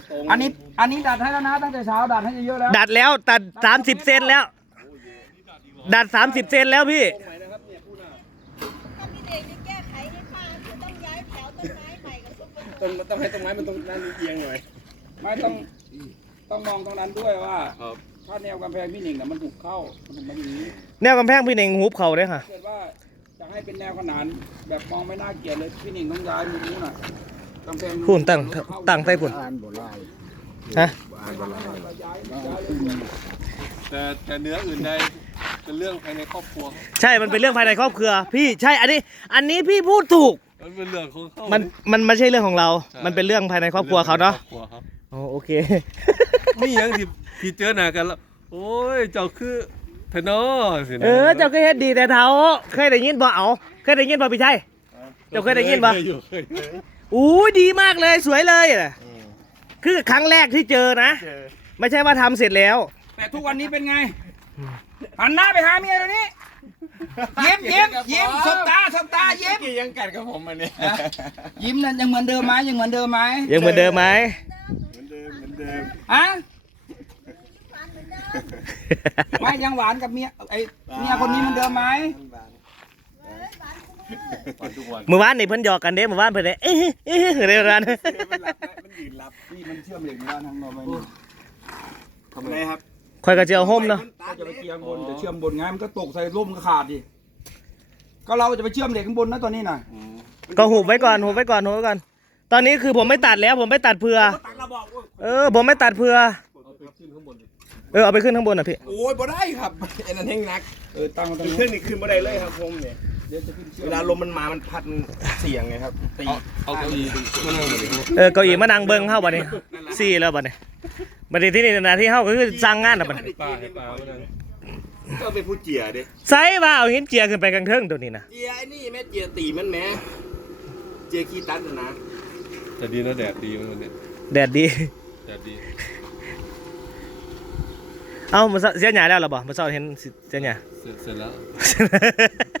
ก็ตรงอันนี้อันนี้ดัดให้แล้วนะตั้งแต่เช้าดัดให้เยอะๆแล้วดัดแล้วตัดสามสิบเซนแล้ว ดัดสามสิบเซนแล้วพี่ ตรงไหนนะครับเนี่ยพูดน่ะถ้าพี่เด็กจะแก้ไขให้ป้าคือต้องย้ายแถวต้นไม้ใหม่กับซุปเปอร์ต้นต้องให้ต้นไม้มันตรงนั้นเอียงหน่อยไม่ต้องต้องมองตรงนั้นด้วยว่าครับถ้าแนวกำแพงพี่หนิงน่ะมันถูกเข้ามันถูกมาอย่างนี้แนวกำแพงพี่เน่งหุบเขาเลยค่ะ เกิดว่าจะให้เป็นแนวขนานแบบมองไม่น่าเกลียดเลยพี่หนิงต้องย้ายมุมนู้นน่ะกำแพงพุ่นตั้งตั้งใต้พุ่นอ่านบทลายฮะอ่านบทลายเราย้ายย้ายเลยแต่แต่เนื้ออื่นใดเป็นเรื่องภายในครอบครัว ใช่มันเป็นเรื่องภายในครอบครัว พี่ใช่อันนี้ อันนี้พี่พูดถูก มันเป็นเรื่องของเขามันมันไม่ใช่เรื่องของเรา มันเป็นเรื่องภายในครอบครัวเขาเนาะครอบครัวครับอ๋อโอเคไม่ยังที่ที่เจอหน้ากันแล้วโอ้ยเจ้าคือเทนอสินะเออเจ้าก็เฮ็ดดีแต่เท้าเคยได้ยินบ่เอาเคยได้ยินบ่พี่ชัยเจ้าเคยได้ยินปะเค อยู่เคยอู้ยดีมากเลยสวยเลยน่ะคือครั้งแรกที่เจอนะ เจอไม่ใช่ว่าทำเสร็จแล้ว แต่ทุกวันนี้เป็นไงหันหน้าไปหาเมียเดี๋ยวนี้ยิ้มยิ้มยิ้มสบตาสบตายิ้มกี่ยังกัดกับผมอันนี้ยิ้มนั่นยังเหมือนเดิมไหมยังเหมือนเดิมไหมยังเหมือนเดิมไหม เหมือนเดิมเหมือนเดิมอะฟันเหมือนเดิมไม่ยังหวานกับเมียไอเมียคนนี้เหมันเดิมไหมเอ้ ยหวานคุ้มก่อนทุกวันเมื่อวานนี่เพิ่นหยอกกันเด้เมื่อวานเพิ่นเนี่ยเอ๊ะเอ๊ะเรื่องนั้นมันยืนรับนี่มันเชื่อมเหล็กไม่ได้ทั้งนอนไม่นี่ทำไมครับคอยกระเจียวห่มเนาะก็จะไปเกี่ยงบนจะเชื่อมบนไงมันก็ตกใส่ร่มก็ขาดดิก็เราจะไปเชื่อมเหล็กข้างบนนะตอนนี้น่ะก็หุบไว้ก่อนหุบไว้ก่อนหุบไว้ก่อน ตอนนี้คือผมไม่ตัดแล้ว ผมไม่ตัดเผื่อตักระเออ ผมไม่ตัดเผื่อเอาไปขึ้นข้างบนดิเออเอาไปขึ้นข้างบนอะพี่โอ้ยบ่ได้ครับไอ้นั่นแห้งนักเออตั้งตรงเครื่นี้องนี้ขึ้นบ่ได้เลยครับผมเนี่ย เดี๋ยวจะขึ้นเชื่อมเวลาลมมันมา มันพัดเสียงไงครับตีเอาเก้าอี้มานั่งเลยเออเก้าอี้มานั่งเบิ้งเข้าบัดนี้สี่แล้วบัดนี้บัดนี้ที่นี่นาที่เข้าก็คือสร้างงานอะบัดนี้ป้าให้ป้ามานั่งก็เป็นผู้เจียดิไซว่าเอาหินเจียขึ้นไปกลางเทิงตัวนี้นะเจียไอ้นี่แม่เจียตีมันแม่เจียขี้ตัดน่ะนะแต่ดีนะแดดดีมันเนี่ยแดดดีแดดดีเอามาเสียหยาแล้วเหรอบ่มาเศร้าเห็นเสียหยาเสร็จเสร็จแล้วเสร็จแล้ว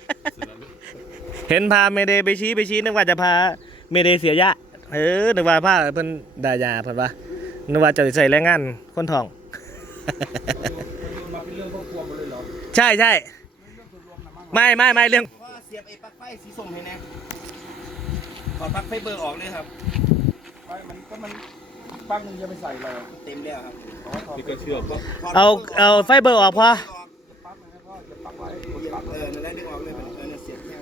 เห็นพาเมเดไปชี้ไปชี้นึกว่าจะพาเมเดเสียยะ เออนึกว่าพาเพิ่นดายาเพิ่นว่านึกว่าจะใส่แรงงานคนทอง มาเป็นเรื่องครอบครัวหมดเลยเหรอใช่ใช่ไม่ไม่ไม่เรื่องว่าเสียบไอ้ปลั๊กไฟสีส้มให้แน่ถอดปลั๊กไฟเบอร์ออกเลยครับไปมันก็มันปั้งหนึงจะไปใส่อะไรอะเต็มแล้วครับอ๋อถอดนี่ก็เชื่อมเอาเอาไฟเบอร์ออกพอปั้งหนึงแล้วก็จะปักไว้กดเอปักอนั่นแหละดึงออกเลยเป็นเออเนี่ยเสียบแค่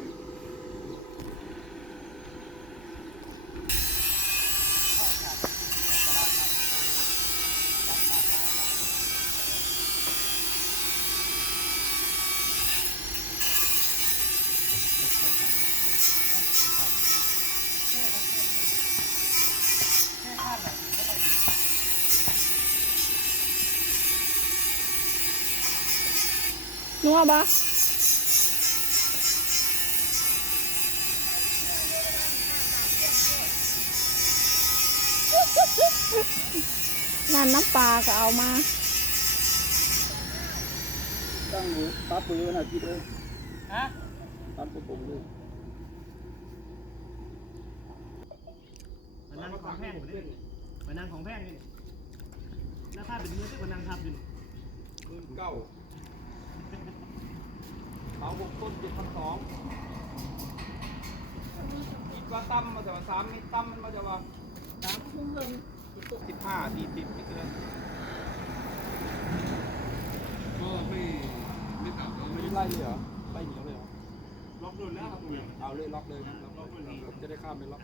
นัวปะนั่นน้ำปลาก็เอามาตั้งมือปั๊บมือน่ะคิดเลยฮะปั๊บปุ๊บปุ๊บเลยมันนั่งของแพงอยู่นี่มันนั่งของแพงอยู่นี่แล้วถ้าเป็นมือที่มันนั่งทับอยู่หมื่นเก้า เอาหกต้นเจ็ดพันสองคิดว่าตั้มมาแต่ว่าสามเมตรตั้มมันมาจะว่าสามทุ่มเพิ่งสิบห้าสี่สิบไม่เกินก็ไม่ไม่ต่ำแล้วไม่ได้ไล่เลยเหรอไล่เหนียวเลยเหรอล็อกโดนแล้วครับผมเอาเลยล็อกเลยนะล็อกเลยผมจะได้ข้ามไปล็อก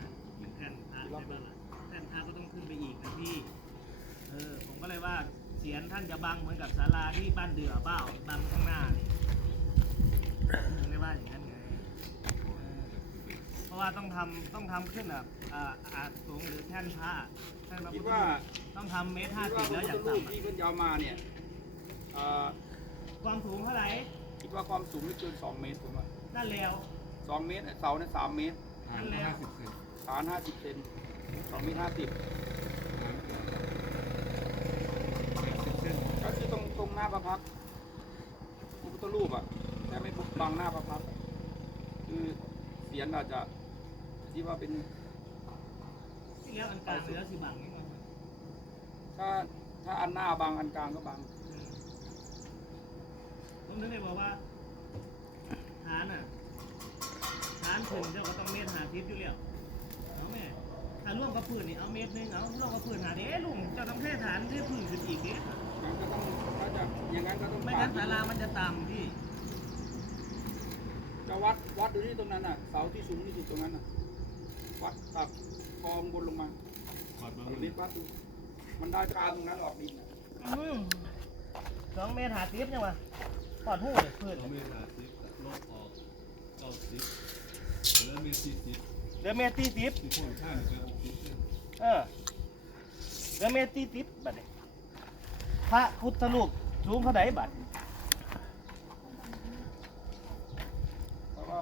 แผ่นพระใช่ปะล่ะแผ่นพระก็ต้องขึ้นไปอีกนะพี่เออผมก็เลยว่าเสียนท่านจะบังเหมือนกับศาลาที่บ้านเดือเปล่าบังข้างหน้านี่ ผมเลยว่าอย่างนั้นไงเออเพราะว่าต้องทำต้องทำขึ้นแบบอ่าอาจสูงหรือแท่นพระแท่นพระคิพุดทธว่ารูปต้องทำเมตรห้าคิดสิว่าบพแล้วระอย่างพุทธรูปต่ำที่อะเพิ่นยาวมาเนี่ยเอ่อความสูงเท่าไหร่คิดว่าความสูงไม่เกินสองเมตรผมว่านั่นแล้ว สองเมตรเสาเนี่ยสามเมตรนั่นแล้วฐานห้าสิบเซนสองเมตรห้าสิบก็คือตรงตรงหน้าพระพักตร์พระพุทธรูปอะ แต่ไม่บังหน้าพระพักตร์คือเสียนอาจจะที่ว่าเป็น ที่แล้วอันกลางเหลือสิบังนี่มันอถ้าถ้าอันหน้าบางอันกลางก็บางผมถึงได้บอกว่าฐานอะฐานขึ้นเจ้าก็ต้องเมตรหาทิศอยู่แล้วเอาแม่ถ้าร่วมกับพื้นนี่เอาเมตรหนึงเอาร่วมกับพื้นหาเด้ลุงเจ้าต้องเทฐานเทพื้นขึ้นอีกเด้งั้นก็ต้องถ้าจะอย่างนั้นก็ต้องไม่งั้นศาลามันจะต่ำพี่ จะวัดวัดดูที่ตรงนั้นน่ะเสาที่สูงที่สุดตรงนั้นน่ะวัดตักกองบนลงมาวัดเบิ่งเอาลิฟต์วัดดูมันได้กลางตรงนั้นออกดินน่ะอืมสองเมตรหาทิศยังวะปอดหูเลยพื้นเราไม่หาซิปลบออกเก้าซิปแล้วมีสี่ซิปเหลือเมตรตีสิบที่พ่นข้างเป็นหกซิปเออเหลือเมตรตีสิบบัดนี้พระพุทธรูปสูงเท่าไหร่บัด เพราะว่า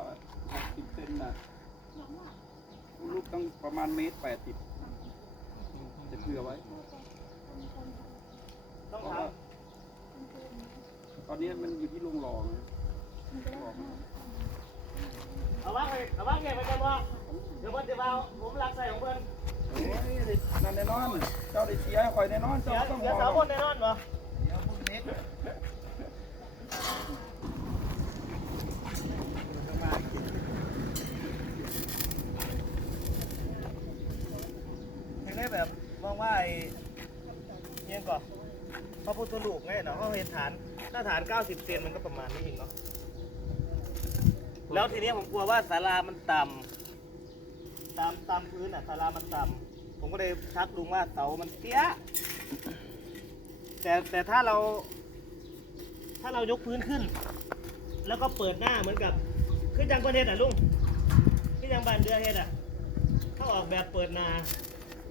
หกสิบเซนน่ะลูกต้องประมาณเมตรแปดสิบจะเผื่อไว้ ต้องเพราะถาว่ามตอนนี้มันอยู่ที่โรงหล่อไงโรงหล่อมันเอาว่างไปเอาว่างเงี้ยไปกันบ่เดี๋ยวเพิ่นจะมาเอาผมรักใส่ของเพิ่นโอ้ยนั่นแน่นอน เจ้าได้เสียคอยแน่นอนเสีเจ้ายต้องเสียมสาวองคนแน่นอนบ่เห็นได้แบบมอง ว่าไอ้เงี้ยก่อนพระพุทธรูปไงเนาะเขาเห็นฐานถ้าฐาน 90 เซนมันก็ประมาณนี้เองเนาะแล้วทีนี้ผมกลัวว่าศาลามันต่ำตามตามพื้นอะศาลามันต่ำผมก็เลยทักลุงว่าเสามันเตี้ยแต่แต่ถ้าเรา ถ้าเรายกพื้นขึ้น แล้วก็เปิดหน้าเหมือนกับขึ้นยังประเทศอะลุงขึ้นยังบานเดือเฮ็ดอะถ้าออกแบบเปิดหนา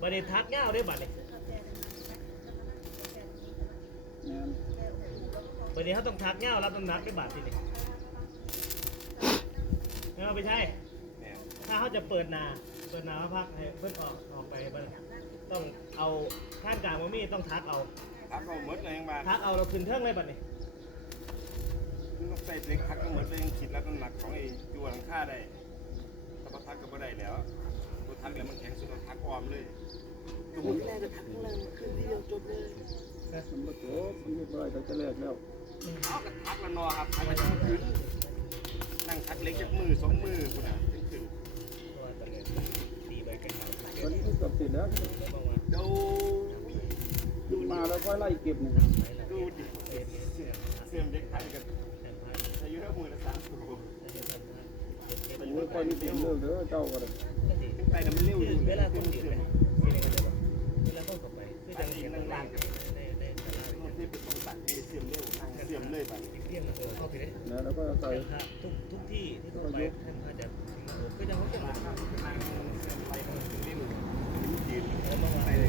บันนี้ทักเงาได้บัดนี้เนี่ยบันนี้เขาต้องทักเงารับน้ำหนักได้บัดทีนี้เอาไปใช่ ถ้าเขาจะเปิดหนาเปิดหนามาพักให้เพื่อนออกออกไปบัดต้องเอาข้างกลางมามีต้องทักเอา ทักเอาหมดเลยยังบ้านทักเอาเราขึ้นเทิงเลยบัดนี้คือต้องใส่เล็กทักก็หมดเลยยังคิดแล้วน้ำหนักของไอ้จวนค่าได้ถ้าบ่ทักก็บ่ได้แล้วบ่ ทักแล้วมันแข็งสุดเราทักออมเลยก็หมดแรกก็ทักข้างล่างขึ้นที่เดียวจบเลยมันบ่จบมันเรียบร้อยก็จะแลกแล้วเอากระทักละนอครับทักแล้วจะขึ้นนั่งทักเล็กจากมือสองมือคุณน่ะถึงขึ้นเพราะว่าตอนนี้ตีใบกันขาวตอนนี้มันเกือบเสร็จแล้วบ้างว่าดูขึ้นมาแล้วก็ไล่เก็บเนี่ยดูดิเสื่อมเด็กไทยกันอายุเท่ามือละสามสิบโอ้ยค่อยนี่เสียงเลิกเด้อเจ้าก็ได้ขึ้น ไปนะมันเร็วอยู่เวลาคนอื่นเวลาคนต่อไปคือจังหวะนั่างในตลาดนี่เป็นของตัดเสียมเร็วเสื่อมเรื่อยไปเรียงเออเข้าไปแล้วก็ใส่ทุกทุกที่ที่เข้าไปท่านพรอาจารก็จะเขาจะมาข้ามไปนั่งเสื่อมไปเรื่อยๆยืนไปเล